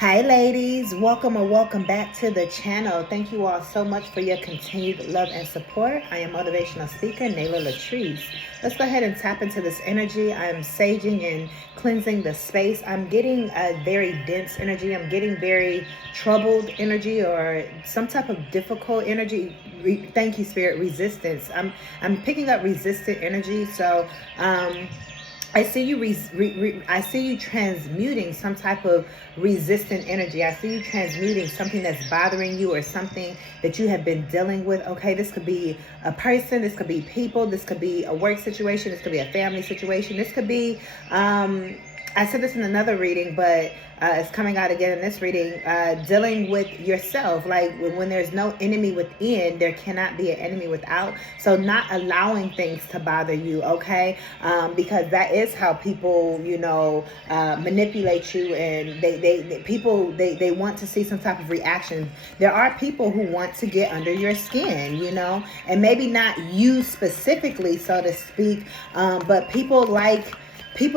Hi ladies, welcome or welcome back to the channel. Thank you all so much for your continued love and support. I am Motivational Speaker, Latrice. Let's go ahead and tap into this energy. I'm saging and cleansing the space. I'm getting a very dense energy. I'm getting very troubled energy or some type of difficult energy. Thank you, Spirit. Resistance. I'm picking up resistant energy. So, I see you. I see you transmuting some type of resistant energy. I see you transmuting something that's bothering you or something that you have been dealing with. Okay, this could be a person. This could be people. This could be a work situation. This could be a family situation. This could be. I said this in another reading, but it's coming out again in this reading. Dealing with yourself, like when there's no enemy within, there cannot be an enemy without. So not allowing things to bother you, okay? Because that is how people, manipulate you, and they want to see some type of reaction. There are people who want to get under your skin, and maybe not you specifically, so to speak, but people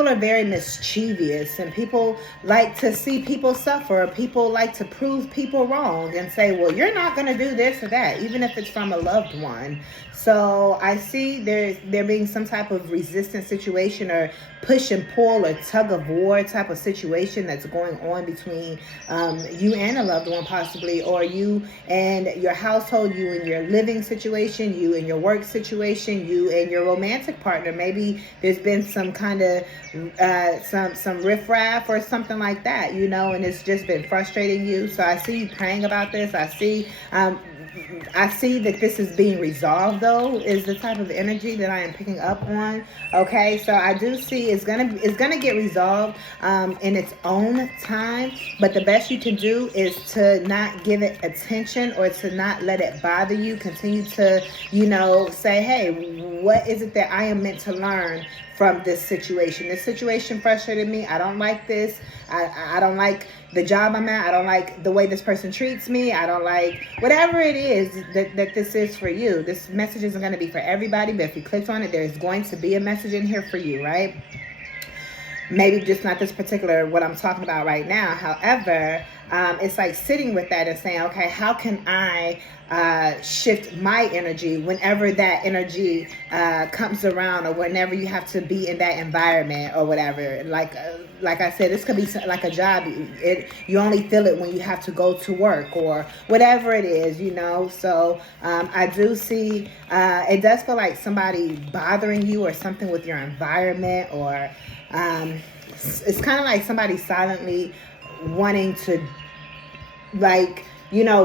are very mischievous, and people like to see people suffer. People like to prove people wrong and say, well, you're not going to do this or that, even if it's from a loved one. So I see there being some type of resistance situation or push and pull or tug of war type of situation that's going on between you and a loved one possibly, or you and your household, you and your living situation, you and your work situation, you and your romantic partner. Maybe there's been some kind of some riffraff or something like that, and it's just been frustrating you. So I see you praying about this. I see that this is being resolved, though, is the type of energy that I am picking up on. Okay, so I do see it's gonna get resolved in its own time. But the best you can do is to not give it attention or to not let it bother you. Continue to, say, hey, what is it that I am meant to learn from this situation? This situation frustrated me. I don't like this. I don't like the job I'm at. I don't like the way this person treats me. I don't like whatever it is that this is for you. This message isn't going to be for everybody, but if you clicked on it, there's going to be a message in here for you, right? Maybe just not this particular what I'm talking about right now. However, it's like sitting with that and saying, okay, how can I shift my energy whenever that energy comes around, or whenever you have to be in that environment or whatever. Like I said, this could be like a job. You only feel it when you have to go to work or whatever it is, So I do see it does feel like somebody bothering you or something with your environment, or it's kind of like somebody silently wanting to,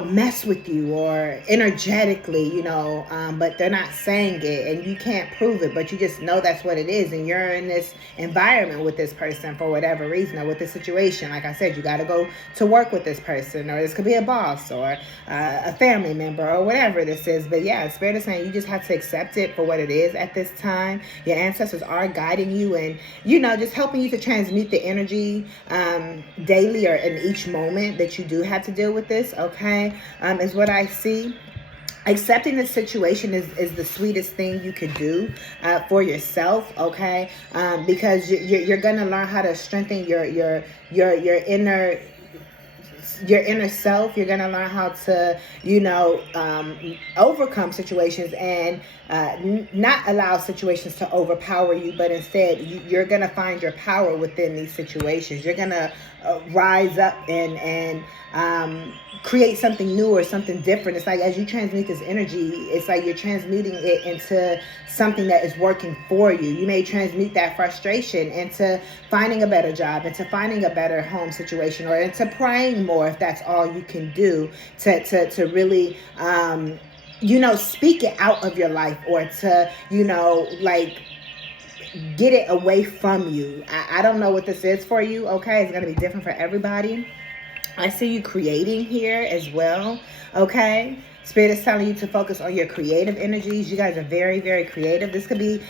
mess with you or energetically, but they're not saying it and you can't prove it, but you just know that's what it is. And you're in this environment with this person for whatever reason, or with this situation. Like I said, you got to go to work with this person, or this could be a boss or a family member or whatever this is. But yeah, it's fair to say you just have to accept it for what it is at this time. Your ancestors are guiding you and, just helping you to transmute the energy daily or in each moment that you do have to deal with this. Okay, is what I see. Accepting the situation is the sweetest thing you could do for yourself, okay? Because you're gonna learn how to strengthen your inner self. You're going to learn how to, overcome situations and not allow situations to overpower you, but instead you're going to find your power within these situations. You're going to rise up and create something new or something different. It's like as you transmute this energy, it's like you're transmuting it into something that is working for you. You may transmute that frustration into finding a better job, into finding a better home situation, or into praying more if that's all you can do to really speak it out of your life, or to get it away from you. I don't know what this is for you, okay? It's going to be different for everybody. I see you creating here as well, okay? Spirit is telling you to focus on your creative energies. You guys are very, very creative. This could be,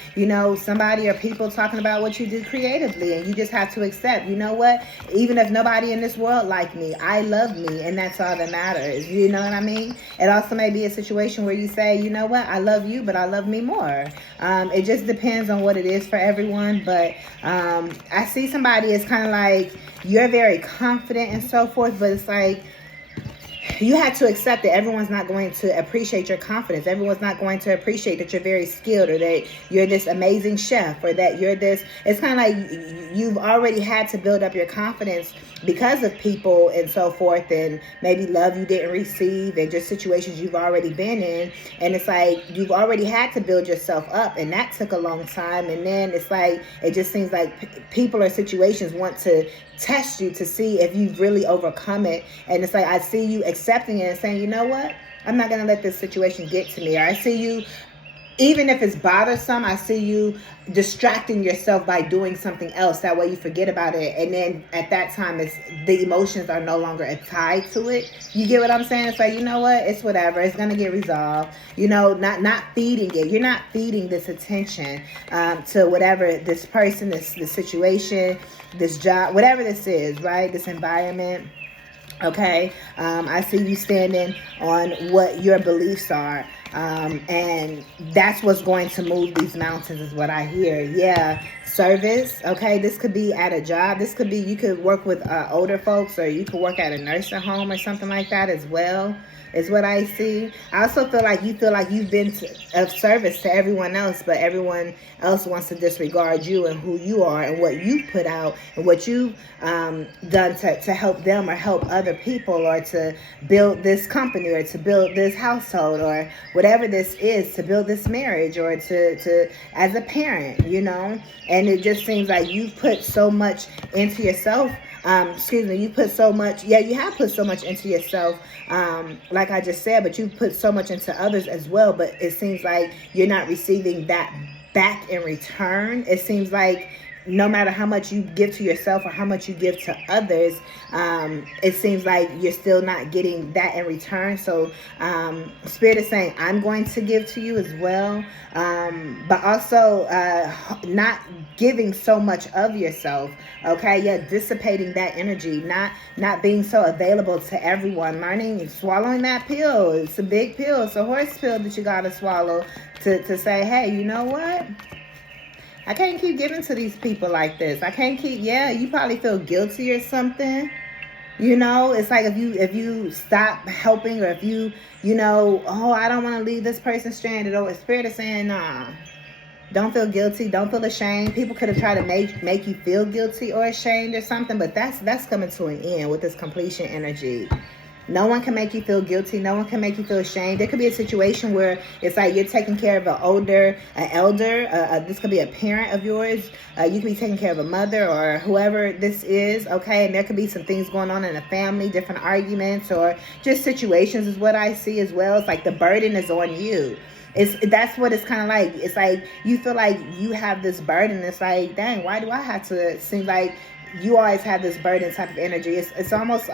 somebody or people talking about what you do creatively, and you just have to accept, you know what? Even if nobody in this world like me, I love me, and that's all that matters. You know what I mean? It also may be a situation where you say, you know what? I love you, but I love me more. It just depends on what it is for everyone. But I see somebody as kind of like, you're very confident and so forth, but it's like, you have to accept that everyone's not going to appreciate your confidence. Everyone's not going to appreciate that you're very skilled, or that you're this amazing chef, or that you're this. It's kind of like you've already had to build up your confidence because of people and so forth, and maybe love you didn't receive, and just situations you've already been in. And it's like you've already had to build yourself up, and that took a long time. And then it's like it just seems like people or situations want to test you to see if you've really overcome it. And it's like I see you accepting it and saying, you know what, I'm not going to let this situation get to me. Or I see you, even if it's bothersome, I see you distracting yourself by doing something else. That way you forget about it. And then at that time, the emotions are no longer tied to it. You get what I'm saying? It's like, you know what? It's whatever. It's going to get resolved. Not feeding it. You're not feeding this attention to whatever this person, this situation, this job, whatever this is, right? This environment. Okay. I see you standing on what your beliefs are. And that's what's going to move these mountains is what I hear. Yeah. Service. Okay. This could be at a job. This could be, you could work with older folks, or you could work at a nursing home or something like that as well, is what I see. I also feel like you've been of service to everyone else, but everyone else wants to disregard you and who you are and what you put out and what you've done to help them or help other people, or to build this company, or to build this household, or whatever this is, to build this marriage, or to as a parent, and it just seems like you've put so much into yourself. You put so much, you have put so much into yourself, like I just said, but you put so much into others as well, but it seems like you're not receiving that back in return. It seems like no matter how much you give to yourself or how much you give to others, it seems like you're still not getting that in return. So Spirit is saying, I'm going to give to you as well, but also not giving so much of yourself. Okay, yeah, dissipating that energy, not being so available to everyone, swallowing that pill. It's a big pill. It's a horse pill that you got to swallow to say, hey, you know what? I can't keep giving to these people like this. I can't keep, you probably feel guilty or something. It's like if you stop helping, or if you I don't want to leave this person stranded, or Spirit is saying, nah, don't feel guilty. Don't feel ashamed. People could have tried to make you feel guilty or ashamed or something, but that's coming to an end with this completion energy. No one can make you feel guilty. No one can make you feel ashamed. There could be a situation where it's like you're taking care of an elder. This could be a parent of yours. You could be taking care of a mother or whoever this is, okay? And there could be some things going on in a family, different arguments, or just situations is what I see as well. It's like the burden is on you. That's what it's kind of like. It's like you feel like you have this burden. It's like, dang, why do I have to? It seems like you always have this burden type of energy. It's almost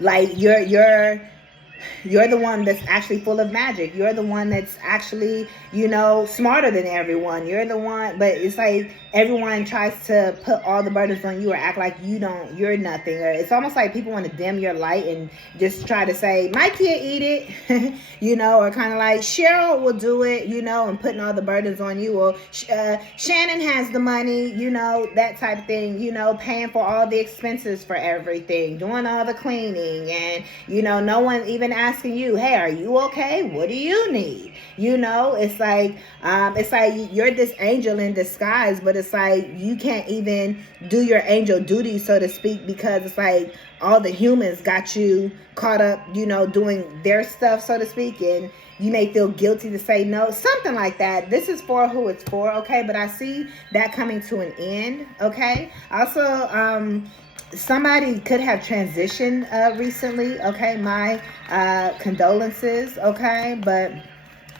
like you're the one that's actually full of magic. You're the one that's actually, smarter than everyone. You're the one, but it's like everyone tries to put all the burdens on you or act like you're nothing. Or it's almost like people want to dim your light and just try to say, my kid eat it, or kind of like Cheryl will do it, and putting all the burdens on you. Or Shannon has the money, that type of thing, paying for all the expenses for everything, doing all the cleaning, and, no one even asking you, hey, are you okay? What do you need? It's like you're this angel in disguise, but it's like you can't even do your angel duty, so to speak, because it's like all the humans got you caught up, doing their stuff, so to speak, and you may feel guilty to say no, something like that. This is for who it's for, okay? But I see that coming to an end, okay? Also, somebody could have transitioned recently, okay? My condolences, okay? But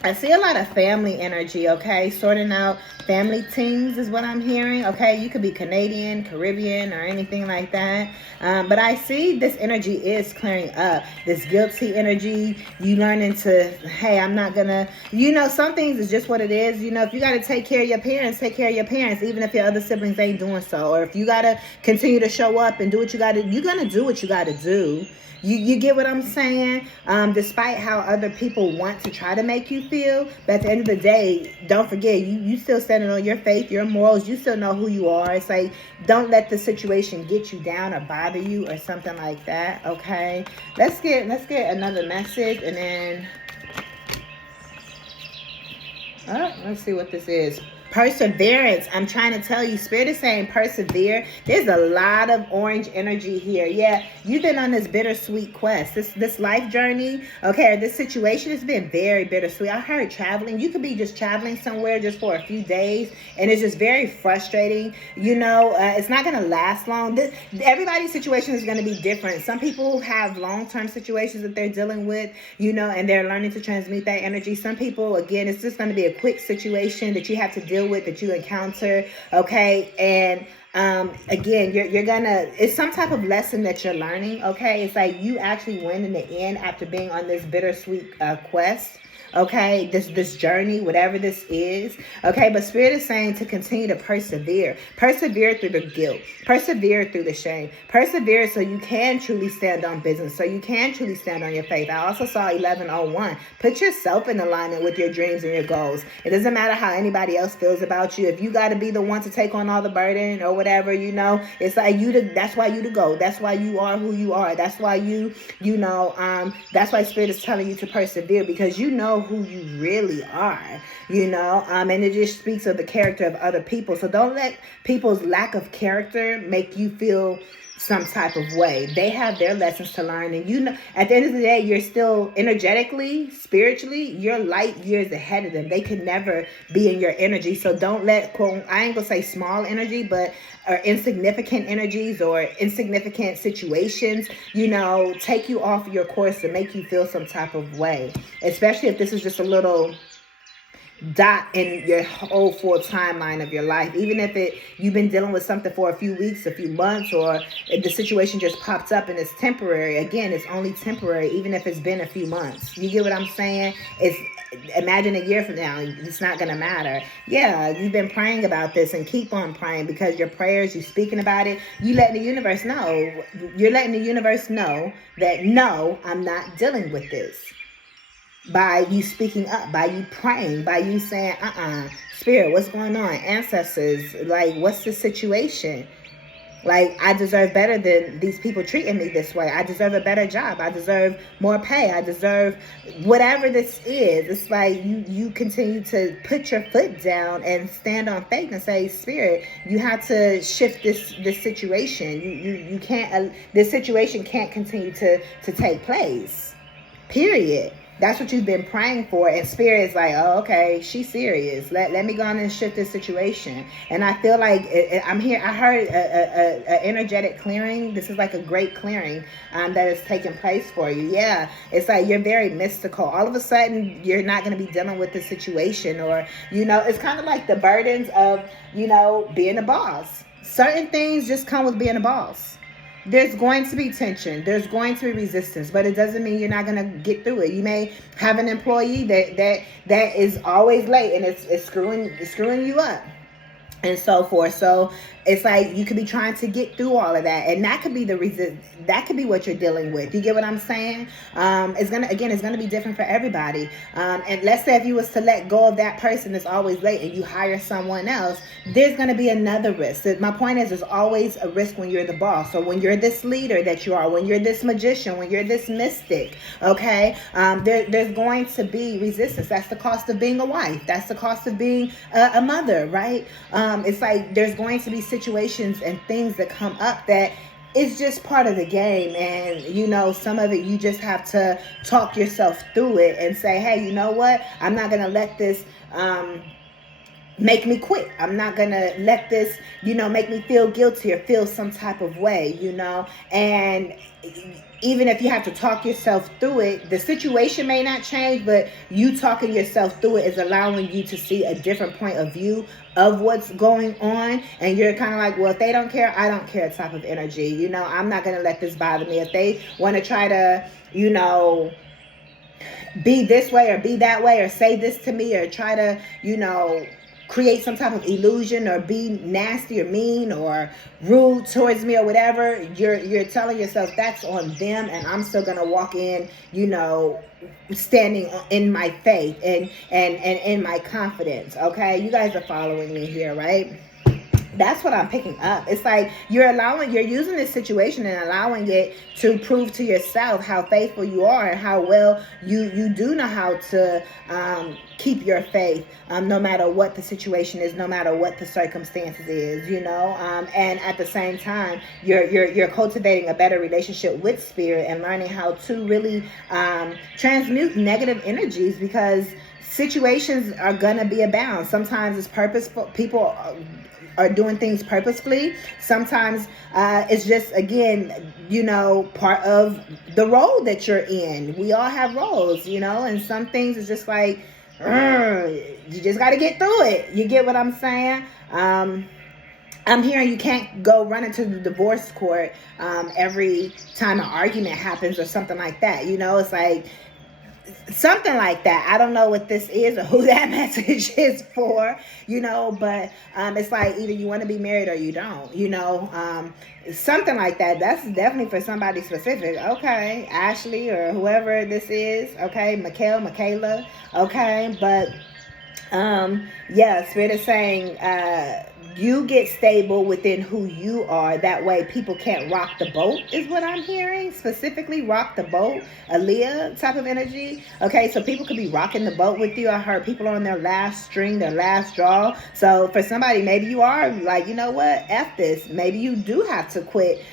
I see a lot of family energy, okay? Sorting out family things is what I'm hearing, okay? You could be Canadian, Caribbean, or anything like that. But I see this energy is clearing up. This guilty energy, you learning to, hey, I'm not gonna, some things is just what it is. If you gotta take care of your parents, take care of your parents, even if your other siblings ain't doing so. Or if you gotta continue to show up and do what you gotta, you're gonna do what you gotta do. You get what I'm saying? Despite how other people want to try to make you feel, but at the end of the day, don't forget, you still standing on your faith, your morals. You still know who you are. It's like, don't let the situation get you down or bother you or something like that. Okay, let's get another message, and then let's see what this is. Perseverance. I'm trying to tell you, Spirit is saying persevere. There's a lot of orange energy here. Yeah, you've been on this bittersweet quest, this life journey, okay, this situation has been very bittersweet. I heard traveling. You could be just traveling somewhere just for a few days, and it's just very frustrating. It's not going to last long. Everybody's situation is going to be different. Some people have long-term situations that they're dealing with, and they're learning to transmute that energy. Some people, again, it's just going to be a quick situation that you have to deal with, that you encounter, okay? And again, you're gonna, it's some type of lesson that you're learning, okay? It's like you actually win in the end after being on this bittersweet quest, okay? This journey, whatever this is, okay? But Spirit is saying to continue to persevere through the guilt, persevere through the shame, persevere so you can truly stand on business, so you can truly stand on your faith. I also saw 1101. Put yourself in alignment with your dreams and your goals. It doesn't matter how anybody else feels about you. If you got to be the one to take on all the burden or whatever, it's like that's why you to go. That's why you are who you are. That's why that's why Spirit is telling you to persevere, because you know who you really are, and it just speaks of the character of other people. So don't let people's lack of character make you feel some type of way. They have their lessons to learn, and at the end of the day, you're still energetically, spiritually, you're light years ahead of them. They could never be in your energy. So don't let, quote, I ain't gonna say small energy, but insignificant energies or insignificant situations, take you off your course to make you feel some type of way, especially if this is just a little dot in your whole full timeline of your life. Even if you've been dealing with something for a few weeks, a few months, or if the situation just pops up and it's temporary, again, it's only temporary, even if it's been a few months. You get what I'm saying? Imagine a year from now, it's not going to matter. Yeah, you've been praying about this, and keep on praying, because your prayers, you speaking about it, you letting the universe know. You're letting the universe know that, no, I'm not dealing with this. By you speaking up, by you praying, by you saying, Spirit, what's going on? Ancestors, like, what's the situation? Like, I deserve better than these people treating me this way. I deserve a better job. I deserve more pay. I deserve whatever this is. It's like you continue to put your foot down and stand on faith and say, Spirit, you have to shift this situation. You can't, this situation can't continue to take place. Period. That's what you've been praying for. And Spirit is like, oh, okay, she's serious. Let me go on and shift this situation. And I feel like I'm here. I heard a energetic clearing. This is like a great clearing that is taking place for you. Yeah, it's like you're very mystical. All of a sudden, you're not going to be dealing with the situation, or, it's kind of like the burdens of, being a boss. Certain things just come with being a boss. There's going to be tension. There's going to be resistance, but it doesn't mean you're not going to get through it. You may have an employee that is always late, and it's screwing you up, and so forth. So it's like you could be trying to get through all of that, and that could be the reason. That could be what you're dealing with. You get what I'm saying? It's gonna be different for everybody. And let's say if you was to let go of that person that's always late and you hire someone else, there's gonna be another risk. My point is, there's always a risk when you're the boss, or when you're this leader that you are, when you're this magician, when you're this mystic. Okay, there's going to be resistance. That's the cost of being a wife. That's the cost of being a mother, right? It's like there's going to be situations and things that come up that it's just part of the game. And some of it you just have to talk yourself through it and say, hey, you know what, I'm not gonna let this make me quit. I'm not going to let this, make me feel guilty or feel some type of way, and even if you have to talk yourself through it, the situation may not change, but you talking yourself through it is allowing you to see a different point of view of what's going on. And you're kind of like, well, if they don't care, I don't care type of energy. I'm not going to let this bother me. If they want to try to, be this way or be that way or say this to me or try to, create some type of illusion or be nasty or mean or rude towards me or whatever, you're telling yourself that's on them, and I'm still gonna walk in, standing in my faith and in my confidence. Okay, you guys are following me here, right? That's what I'm picking up. It's like you're using this situation and allowing it to prove to yourself how faithful you are and how well you do know how to keep your faith, no matter what the situation is, no matter what the circumstances is, and at the same time, you're cultivating a better relationship with spirit and learning how to really transmute negative energies, because situations are gonna be abound. Sometimes it's purposeful. People are doing things purposefully. Sometimes it's just, again, part of the role that you're in. We all have roles, and some things is just like, you just got to get through it. You get what I'm saying? I'm hearing you can't go run into the divorce court every time an argument happens or something like that. It's like, something like that. I don't know what this is or who that message is for, but it's like either you want to be married or you don't, something like that. That's definitely for somebody specific. Okay, Ashley or whoever this is. Okay, Michaela. Okay, but Spirit is saying you get stable within who you are. That way people can't rock the boat, is what I'm hearing. Specifically, rock the boat, Aaliyah type of energy. Okay, so people could be rocking the boat with you. I heard people are on their last string, their last draw. So for somebody, maybe you are like, you know what, F this. Maybe you do have to quit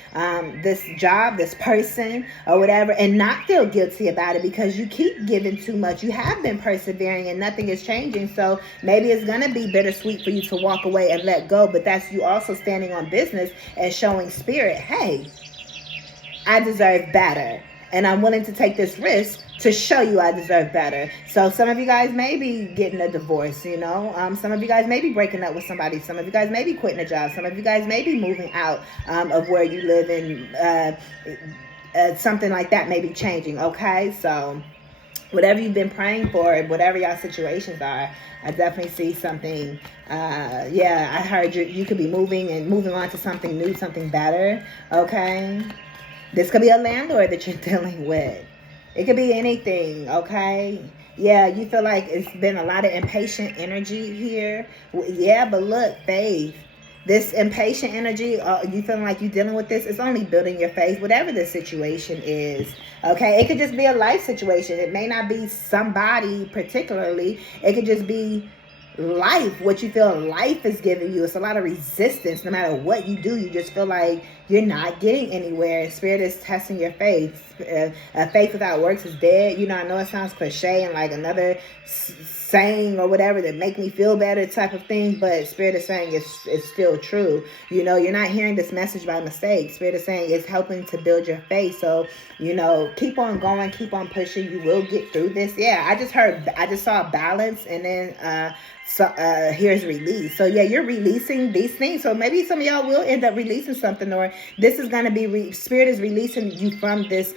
this job, this person or whatever, and not feel guilty about it because you keep giving too much. You have been persevering and nothing is changing. So maybe it's going to be bittersweet for you to walk away and let go, but that's you also standing on business and showing spirit, hey, I deserve better, and I'm willing to take this risk to show you I deserve better. So some of you guys may be getting a divorce, some of you guys may be breaking up with somebody, some of you guys may be quitting a job, some of you guys may be moving out of where you live, and something like that may be changing. Okay, so whatever you've been praying for, whatever y'all situations are, I definitely see something. I heard you could be moving on to something new, something better. Okay, this could be a landlord that you're dealing with. It could be anything. Okay, yeah, you feel like it's been a lot of impatient energy here. Yeah, but look, faith. This impatient energy, you feeling like you're dealing with this, it's only building your faith, whatever the situation is. Okay, it could just be a life situation. It may not be somebody particularly. It could just be life, what you feel life is giving you. It's a lot of resistance. No matter what you do, you just feel like you're not getting anywhere. Spirit is testing your faith. Faith without works is dead. I know it sounds cliche and like another saying or whatever that make me feel better type of thing, but Spirit is saying it's still true. You're not hearing this message by mistake. Spirit is saying it's helping to build your faith. So keep on going, keep on pushing. You will get through this. Yeah, I just saw balance, and then here's release. So yeah, you're releasing these things. So maybe some of y'all will end up releasing something, or this is going to be Spirit is releasing you from this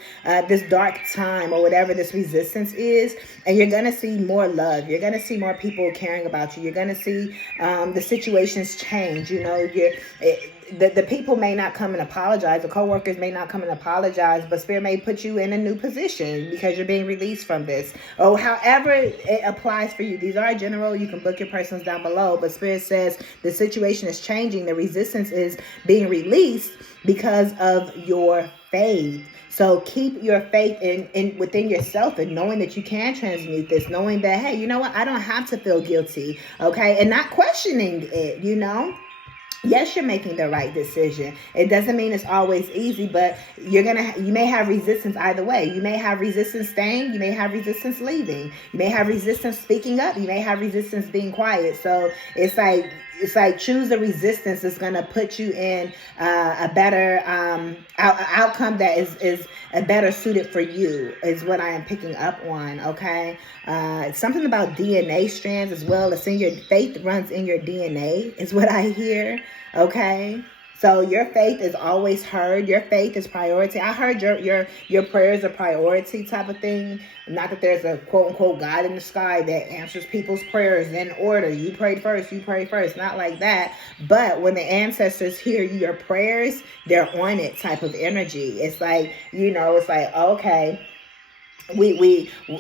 dark time or whatever this resistance is, and you're going to see more love. You're going to see more people caring about you. You're going to see the situations change. The people may not come and apologize. The coworkers may not come and apologize, but Spirit may put you in a new position because you're being released from this. Or however it applies for you. These are general. You can book your persons down below, but Spirit says the situation is changing. The resistance is being released because of your faith. So keep your faith in within yourself, and knowing that you can transmute this, knowing that, hey, you know what? I don't have to feel guilty. Okay. And not questioning it, Yes, you're making the right decision. It doesn't mean it's always easy, but you may have resistance either way. You may have resistance staying, you may have resistance leaving, you may have resistance speaking up, you may have resistance being quiet. So it's like choose the resistance that's going to put you in a better outcome that is a better suited for you, is what I am picking up on. Okay, something about DNA strands as well. It's in your faith runs in your DNA, is what I hear. Okay, so your faith is always heard. Your faith is priority. I heard your prayers are priority type of thing. Not that there's a quote unquote God in the sky that answers people's prayers in order. You prayed first, you pray first. Not like that. But when the ancestors hear your prayers, they're on it type of energy. It's like, it's like, okay,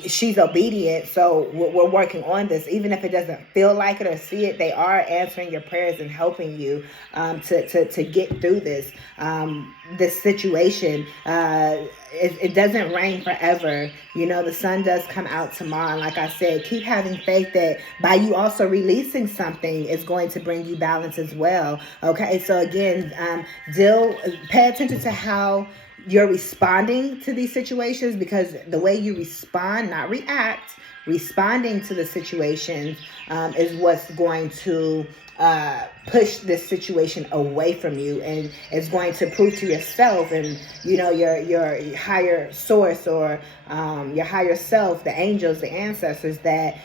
she's obedient, so we're working on this. Even if it doesn't feel like it or see it, they are answering your prayers and helping you to get through this situation. It doesn't rain forever. The sun does come out tomorrow. And like I said, keep having faith that by you also releasing something is going to bring you balance as well. Okay, so again, pay attention to how you're responding to these situations, because the way you respond, not react, responding to the situations is what's going to push this situation away from you, and it's going to prove to yourself and your higher source, or your higher self, the angels, the ancestors, that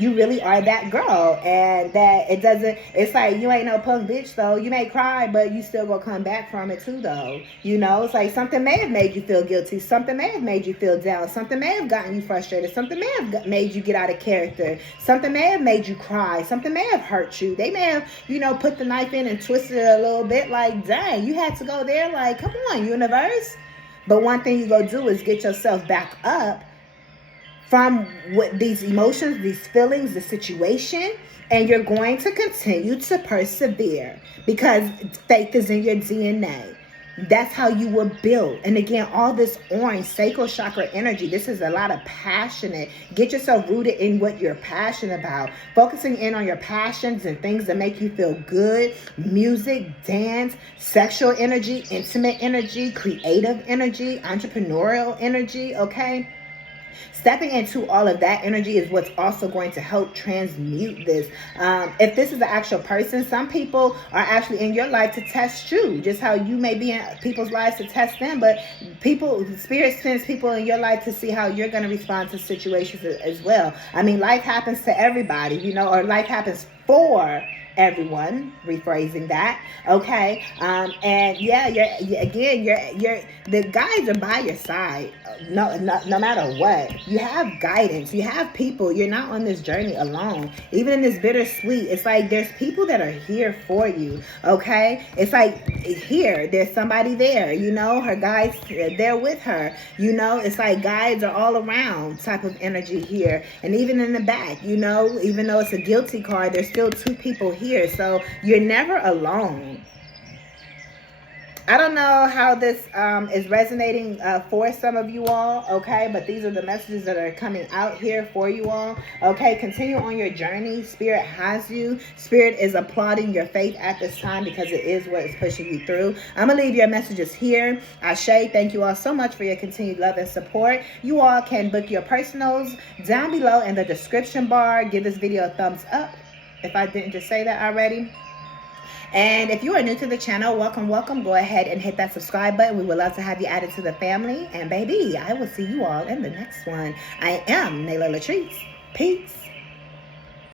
you really are that girl, and that it's like you ain't no punk bitch though. You may cry, but you still gonna come back from it too though. It's like something may have made you feel guilty, something may have made you feel down, something may have gotten you frustrated, something may have made you get out of character, something may have made you cry, something may have hurt you. They may have put the knife in and twisted it a little bit, like, dang, you had to go there, like, come on, universe. But one thing you go do is get yourself back up from what these emotions, these feelings, the situation, and you're going to continue to persevere, because faith is in your DNA. That's how you were built. And again, all this orange sacral chakra energy, this is a lot of passionate. Get yourself rooted in what you're passionate about. Focusing in on your passions and things that make you feel good. Music, dance, sexual energy, intimate energy, creative energy, entrepreneurial energy, okay? Stepping into all of that energy is what's also going to help transmute this. If this is the actual person, some people are actually in your life to test you, just how you may be in people's lives to test them. But spirit sends people in your life to see how you're going to respond to situations as well. I mean, life happens to everybody, or life happens for everyone, rephrasing that. Okay. And yeah, you're the guides are by your side. No matter what, you have guidance, you have people. You're not on this journey alone. Even in this bittersweet, it's like there's people that are here for you. Okay, it's like there's somebody there. Her guides, they're with her. It's like guides are all around type of energy here, and even in the back. Even though it's a guilty card, there's still two people here, so you're never alone. I don't know how this is resonating for some of you all, okay? But these are the messages that are coming out here for you all, okay? Continue on your journey. Spirit has you. Spirit is applauding your faith at this time, because it is what is pushing you through. I'm going to leave your messages here. Ashe, thank you all so much for your continued love and support. You all can book your personals down below in the description bar. Give this video a thumbs up if I didn't just say that already. And if you are new to the channel, welcome. Go ahead and hit that subscribe button. We would love to have you added to the family. And baby, I will see you all in the next one. I am Latrice. Peace.